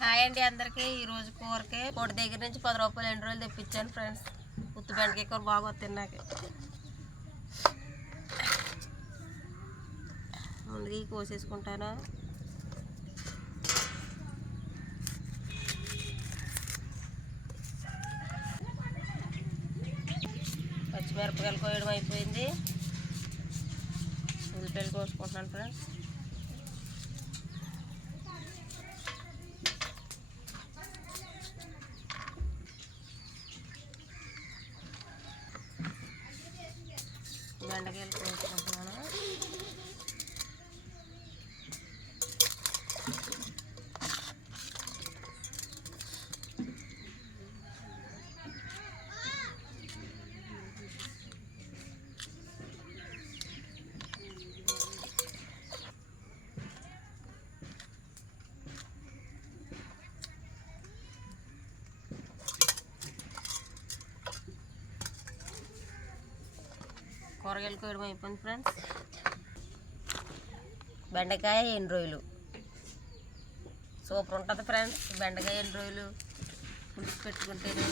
Hi అండి అందరికీ. ఈరోజు కూరకి కోటి దగ్గర నుంచి 10 రూపాయలు 2 రోజులు తెప్పించాను ఫ్రెండ్స్. ఉత్తి బెండకాయ కూర బాగా వస్తుంది నాకు. ముందుగా కోసేసుకుంటాను. పచ్చిమిరపకాయలు కోయడం అయిపోయింది. ఉల్లిపాయలు కోసుకుంటున్నాను ఫ్రెండ్స్. బెండకాయలు కోసుకుంటున్నాను. కూరగాయలు కోయడం అయిపోయింది ఫ్రెండ్స్. బెండకాయ ఎన్ని రోజులు సూపర్ ఉంటుంది ఫ్రెండ్స్. బెండకాయ ఎన్ని రోజులు పులుసు పెట్టుకుంటేనే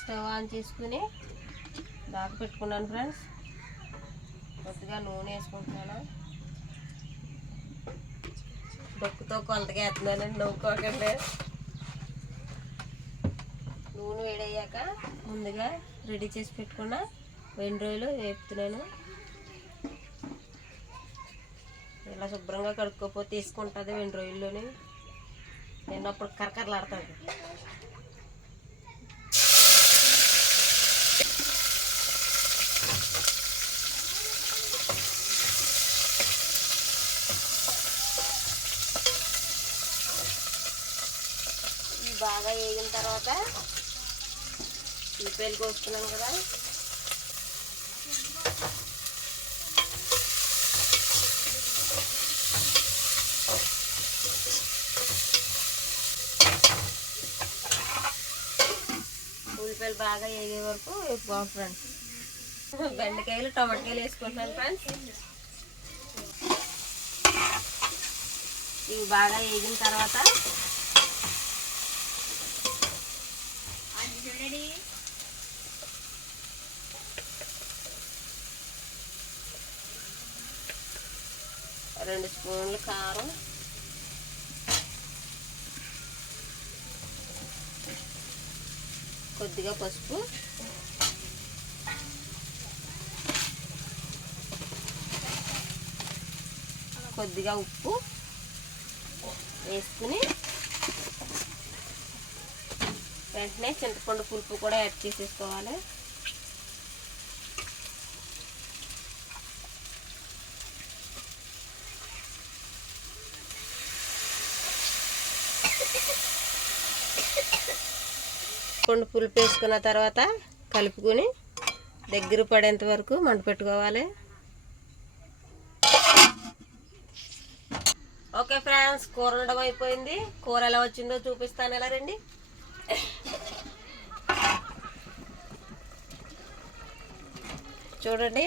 స్టవ్ ఆన్ చేసుకుని దాకా పెట్టుకున్నాను ఫ్రెండ్స్. కొద్దిగా నూనె వేసుకుంటున్నాను. డొక్కుతో కొంతగా వేస్తున్నానండి, నవ్వుకోకండి. నూనె వేడయ్యాక ముందుగా రెడీ చేసి పెట్టుకున్న 2 రోజులు వేపుతున్నాను. ఇలా శుభ్రంగా కడుక్కోపోతే తీసుకుంటుంది 2 రోజుల్లోనే. నేను అప్పుడు కరకరలాడుతుంది. బాగా వేగిన తర్వాత ఉల్లిపాయలు కోసుకున్నాను కదా, ఉల్లిపాయలు బాగా వేగే వరకు వేపుకోవాలి ఫ్రెండ్స్. బెండకాయలు టమాటాలు వేసుకుంటున్నాను ఫ్రెండ్స్. ఇవి బాగా వేగిన తర్వాత రెండు స్పూన్లు కారం, కొద్దిగా పసుపు, కొద్దిగా ఉప్పు వేసుకుని వెంటనే చింతపండు పులుపు కూడా యాడ్ చేసేసుకోవాలి. చింతపండు పులుపు వేసుకున్న తర్వాత కలుపుకొని దగ్గర పడేంత వరకు మంట పెట్టుకోవాలి. ఓకే ఫ్రెండ్స్, కూర ఉండడం అయిపోయింది. కూర ఎలా వచ్చిందో చూపిస్తాను. ఎలా రండి. చూడండి,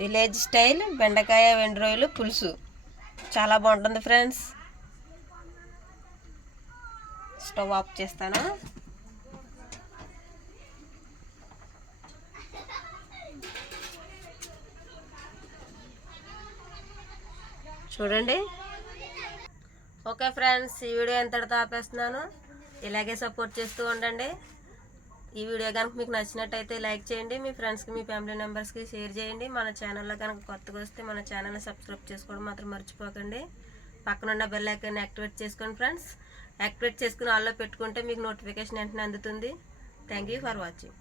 విలేజ్ స్టైల్ బెండకాయ 2 రోజులు పులుసు చాలా బాగుంటుంది ఫ్రెండ్స్. స్టవ్ ఆఫ్ చేస్తాను. చూడండి. ఓకే ఫ్రెండ్స్, ఈ వీడియో ఎంతటితో ఆపేస్తున్నాను. ఇలాగే సపోర్ట్ చేస్తూ ఉండండి. ఈ వీడియో కనుక మీకు నచ్చినట్టయితే లైక్ చేయండి. మీ ఫ్రెండ్స్కి, మీ ఫ్యామిలీ మెంబర్స్కి షేర్ చేయండి. మన ఛానల్లో కనుక కొత్తగా వస్తే మన ఛానల్ని సబ్స్క్రైబ్ చేసుకోవడం మాత్రం మర్చిపోకండి. పక్కనున్న బెల్ ఐకాన్ని యాక్టివేట్ చేసుకోండి ఫ్రెండ్స్. యాక్టివేట్ చేసుకుని ఆల్లో పెట్టుకుంటే మీకు నోటిఫికేషన్ వెంటనే అందుతుంది. Thank you for watching.